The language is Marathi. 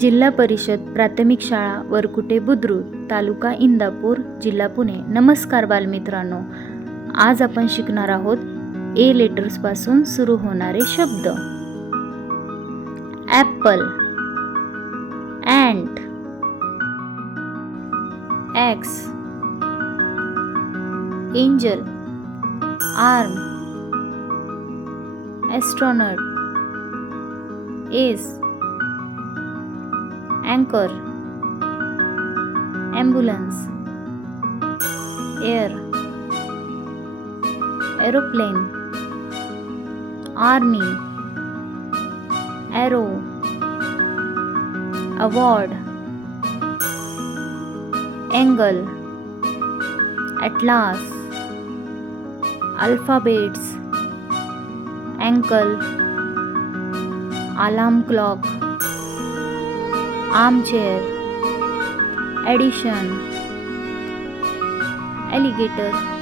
जिल्हा परिषद प्राथमिक शाळा वरकुटे बुद्रुक तालुका इंदापूर जिल्हा पुणे. नमस्कार बालमित्रांनो. आज आपण शिकणार आहोत ए लेटर्सपासून सुरू होणारे शब्द. Apple ant axe angel arm astronaut ace anchor ambulance air aeroplane army arrow award angle atlas alphabets ankle alarm clock armchair edition alligator